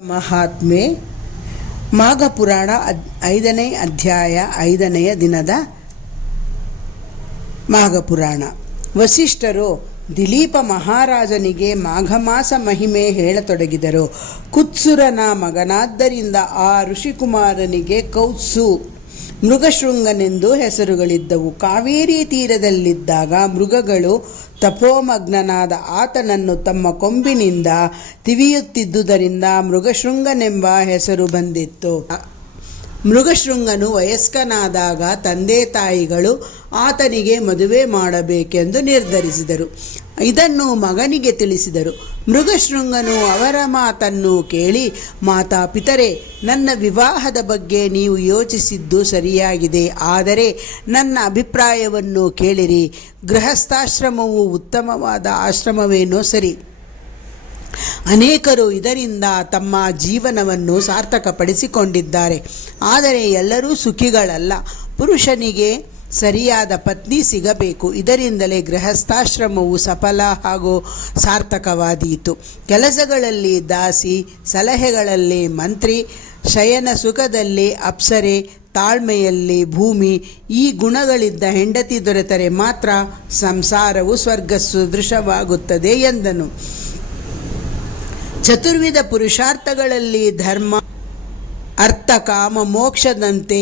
ಮಹಾತ್ಮೆ ಮಾಘ ಪುರಾಣ ಐದನೇ ಅಧ್ಯಾಯ ಐದನೆಯ ದಿನದ ಮಾಘ ಪುರಾಣ ವಸಿಷ್ಠರು ದಿಲೀಪ ಮಹಾರಾಜನಿಗೆ ಮಾಘ ಮಾಸ ಮಹಿಮೆ ಹೇಳತೊಡಗಿದರು. ಕುತ್ಸುರನ ಮಗನಾದ್ದರಿಂದ ಆ ಋಷಿಕುಮಾರನಿಗೆ ಕೌತ್ಸು. ಮೃಗಶೃಂಗನೆಂದು ಹೆಸರುಗಳಿದ್ದವು. ಕಾವೇರಿ ತೀರದಲ್ಲಿದ್ದಾಗ ಮೃಗಗಳು ತಪೋಮಗ್ನನಾದ ಆತನನ್ನು ತಮ್ಮ ಕೊಂಬಿನಿಂದ ತಿವಿಯುತ್ತಿದ್ದುದರಿಂದ ಮೃಗಶೃಂಗನೆಂಬ ಹೆಸರು ಬಂದಿತ್ತು. ಮೃಗಶೃಂಗನು ವಯಸ್ಕನಾದಾಗ ತಂದೆ ತಾಯಿಗಳು ಆತನಿಗೆ ಮದುವೆ ಮಾಡಬೇಕೆಂದು ನಿರ್ಧರಿಸಿದರು. ಇದನ್ನು ಮಗನಿಗೆ ತಿಳಿಸಿದರು. ಮೃಗಶೃಂಗನು ಅವರ ಮಾತನ್ನು ಕೇಳಿ ಮಾತಾಪಿತರೆ ನನ್ನ ವಿವಾಹದ ಬಗ್ಗೆ ನೀವು ಯೋಚಿಸಿದ್ದು ಸರಿಯಾಗಿದೆ. ಆದರೆ ನನ್ನ ಅಭಿಪ್ರಾಯವನ್ನು ಕೇಳಿರಿ. ಗೃಹಸ್ಥಾಶ್ರಮವು ಉತ್ತಮವಾದ ಆಶ್ರಮವೇನೋ ಸರಿ. ಅನೇಕರು ಇದರಿಂದ ತಮ್ಮ ಜೀವನವನ್ನು ಸಾರ್ಥಕಪಡಿಸಿಕೊಂಡಿದ್ದಾರೆ. ಆದರೆ ಎಲ್ಲರೂ ಸುಖಿಗಳಲ್ಲ. ಪುರುಷನಿಗೆ ಸರಿಯಾದ ಪತ್ನಿ ಸಿಗಬೇಕು. ಇದರಿಂದಲೇ ಗೃಹಸ್ಥಾಶ್ರಮವು ಸಫಲ ಹಾಗೂ ಸಾರ್ಥಕವಾದೀತು. ಕೆಲಸಗಳಲ್ಲಿ ದಾಸಿ, ಸಲಹೆಗಳಲ್ಲಿ ಮಂತ್ರಿ, ಶಯನ ಸುಖದಲ್ಲಿ ಅಪ್ಸರೆ, ತಾಳ್ಮೆಯಲ್ಲಿ ಭೂಮಿ, ಈ ಗುಣಗಳಿದ್ದ ಹೆಂಡತಿ ದೊರೆತರೆ ಮಾತ್ರ ಸಂಸಾರವು ಸ್ವರ್ಗ ಸದೃಶವಾಗುತ್ತದೆ ಎಂದನು. ಚತುರ್ವಿಧ ಪುರುಷಾರ್ಥಗಳಲ್ಲಿ ಧರ್ಮ ಅರ್ಥ ಕಾಮ ಮೋಕ್ಷದಂತೆ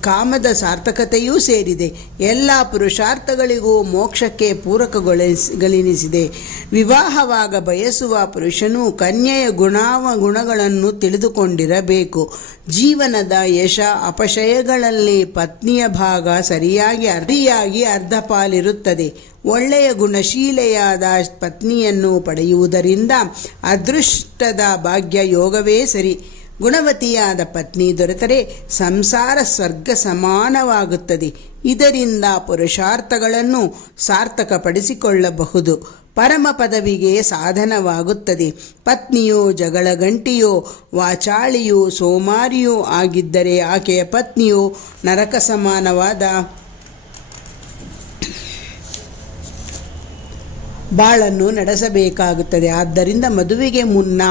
ಕಾಮದ ಸಾರ್ಥಕತೆಯೂ ಸೇರಿದೆ. ಎಲ್ಲ ಪುರುಷಾರ್ಥಗಳಿಗೂ ಮೋಕ್ಷಕ್ಕೆ ಪೂರಕಗೊಳಿಸಿದೆ ವಿವಾಹವಾಗ ಬಯಸುವ ಪುರುಷನು ಕನ್ಯೆಯ ಗುಣಾವ ಗುಣಗಳನ್ನು ತಿಳಿದುಕೊಂಡಿರಬೇಕು. ಜೀವನದ ಯಶ ಅಪಶಯಗಳಲ್ಲಿ ಪತ್ನಿಯ ಭಾಗ ಸರಿಯಾಗಿ ಅರ್ಧಿಯಾಗಿ ಅರ್ಧ ಪಾಲಿರುತ್ತದೆ ಒಳ್ಳೆಯ ಗುಣಶೀಲೆಯಾದ ಪತ್ನಿಯನ್ನು ಪಡೆಯುವುದರಿಂದ ಅದೃಷ್ಟದ ಭಾಗ್ಯ ಯೋಗವೇ ಸರಿ. ಗುಣವತಿಯಾದ ಪತ್ನಿ ದೊರೆತರೆ ಸಂಸಾರ ಸ್ವರ್ಗ ಸಮಾನವಾಗುತ್ತದೆ. ಇದರಿಂದ ಪುರುಷಾರ್ಥಗಳನ್ನು ಸಾರ್ಥಕಪಡಿಸಿಕೊಳ್ಳಬಹುದು. ಪರಮ ಪದವಿಗೆ ಸಾಧನವಾಗುತ್ತದೆ. ಪತ್ನಿಯೋ ಜಗಳ ಗಂಟಿಯೋ ವಾಚಾಳಿಯೋ, ಸೋಮಾರಿಯೋ ಆಗಿದ್ದರೆ ಆಕೆಯ ಪತ್ನಿಯು ನರಕ ಸಮಾನವಾದ ಬಾಳನ್ನು ನಡೆಸಬೇಕಾಗುತ್ತದೆ. ಆದ್ದರಿಂದ ಮದುವೆಗೆ ಮುನ್ನ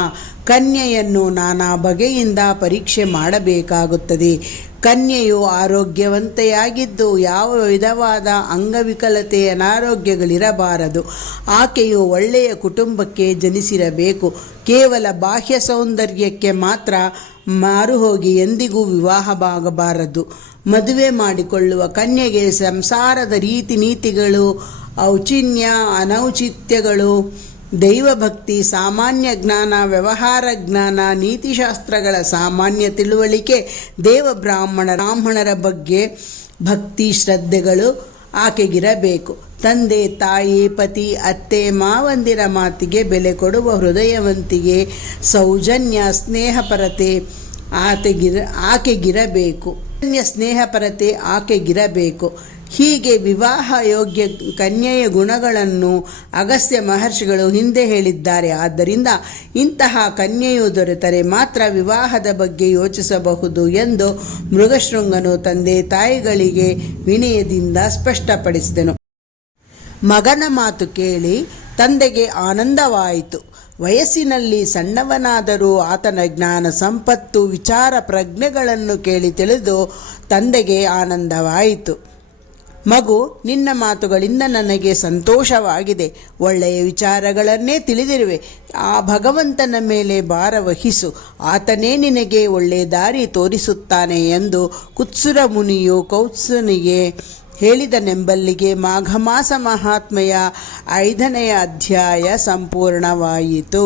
ಕನ್ಯೆಯನ್ನು ನಾನಾ ಬಗೆಯಿಂದ ಪರೀಕ್ಷೆ ಮಾಡಬೇಕಾಗುತ್ತದೆ. ಕನ್ಯೆಯು ಆರೋಗ್ಯವಂತೆಯಾಗಿದ್ದು ಯಾವ ವಿಧವಾದ ಅಂಗವಿಕಲತೆ ಅನಾರೋಗ್ಯಗಳಿರಬಾರದು. ಆಕೆಯು ಒಳ್ಳೆಯ ಕುಟುಂಬಕ್ಕೆ ಜನಿಸಿರಬೇಕು. ಕೇವಲ ಬಾಹ್ಯ ಸೌಂದರ್ಯಕ್ಕೆ ಮಾತ್ರ ಮಾರುಹೋಗಿ ಎಂದಿಗೂ ವಿವಾಹವಾಗಬಾರದು. ಮದುವೆ ಮಾಡಿಕೊಳ್ಳುವ ಕನ್ಯೆಗೆ ಸಂಸಾರದ ರೀತಿ ನೀತಿಗಳು ಔಚಿನ್ಯ, ಅನೌಚಿತ್ಯಗಳು ದೈವಭಕ್ತಿ, ಸಾಮಾನ್ಯ ಜ್ಞಾನ, ವ್ಯವಹಾರ ಜ್ಞಾನ, ನೀತಿಶಾಸ್ತ್ರಗಳ ಸಾಮಾನ್ಯ ತಿಳುವಳಿಕೆ ದೇವ ಬ್ರಾಹ್ಮಣ ಬ್ರಾಹ್ಮಣರ ಬಗ್ಗೆ ಭಕ್ತಿ, ಶ್ರದ್ಧೆಗಳು ಆಕೆಗಿರಬೇಕು. ತಂದೆ, ತಾಯಿ, ಪತಿ, ಅತ್ತೆ, ಮಾವಂದಿರ ಮಾತಿಗೆ ಬೆಲೆ ಕೊಡುವ ಹೃದಯವಂತಿಗೆ ಸೌಜನ್ಯ, ಸ್ನೇಹಪರತೆ ಆತೆಗಿರ, ಆಕೆಗಿರಬೇಕು. ಅನ್ಯ ಸ್ನೇಹಪರತೆ ಆಕೆಗಿರಬೇಕು. ಹೀಗೆ ವಿವಾಹ ಯೋಗ್ಯ ಕನ್ಯೆಯ ಗುಣಗಳನ್ನು ಅಗಸ್ತ್ಯ ಮಹರ್ಷಿಗಳು ಹಿಂದೆ ಹೇಳಿದ್ದಾರೆ. ಆದ್ದರಿಂದ ಇಂತಹ ಕನ್ಯೆಯು ದೊರೆತರೆ ಮಾತ್ರ ವಿವಾಹದ ಬಗ್ಗೆ ಯೋಚಿಸಬಹುದು ಎಂದು ಮೃಗಶೃಂಗನು ತಂದೆ ತಾಯಿಗಳಿಗೆ ವಿನಯದಿಂದ ಸ್ಪಷ್ಟಪಡಿಸಿದನು. ಮಗನ ಮಾತು ಕೇಳಿ ತಂದೆಗೆ ಆನಂದವಾಯಿತು. ವಯಸ್ಸಿನಲ್ಲಿ ಸಣ್ಣವನಾದರೂ ಆತನ ಜ್ಞಾನ ಸಂಪತ್ತು, ವಿಚಾರ ಪ್ರಜ್ಞೆಗಳನ್ನು ಕೇಳಿ ತಿಳಿದು ತಂದೆಗೆ ಆನಂದವಾಯಿತು. ಮಗು, ನಿನ್ನ ಮಾತುಗಳಿಂದ ನನಗೆ ಸಂತೋಷವಾಗಿದೆ. ಒಳ್ಳೆಯ ವಿಚಾರಗಳನ್ನೇ ತಿಳಿದಿರುವೆ. ಆ ಭಗವಂತನ ಮೇಲೆ ಭಾರ ವಹಿಸು. ಆತನೇ ನಿನಗೆ ಒಳ್ಳೆಯ ದಾರಿ ತೋರಿಸುತ್ತಾನೆ ಎಂದು ಕುತ್ಸುರ ಮುನಿಯು ಕೌತ್ಸನಿಗೆ ಹೇಳಿದನೆಂಬಲ್ಲಿಗೆ ಮಾಘಮಾಸ ಮಹಾತ್ಮೆಯ ಐದನೆಯ ಅಧ್ಯಾಯ ಸಂಪೂರ್ಣವಾಯಿತು.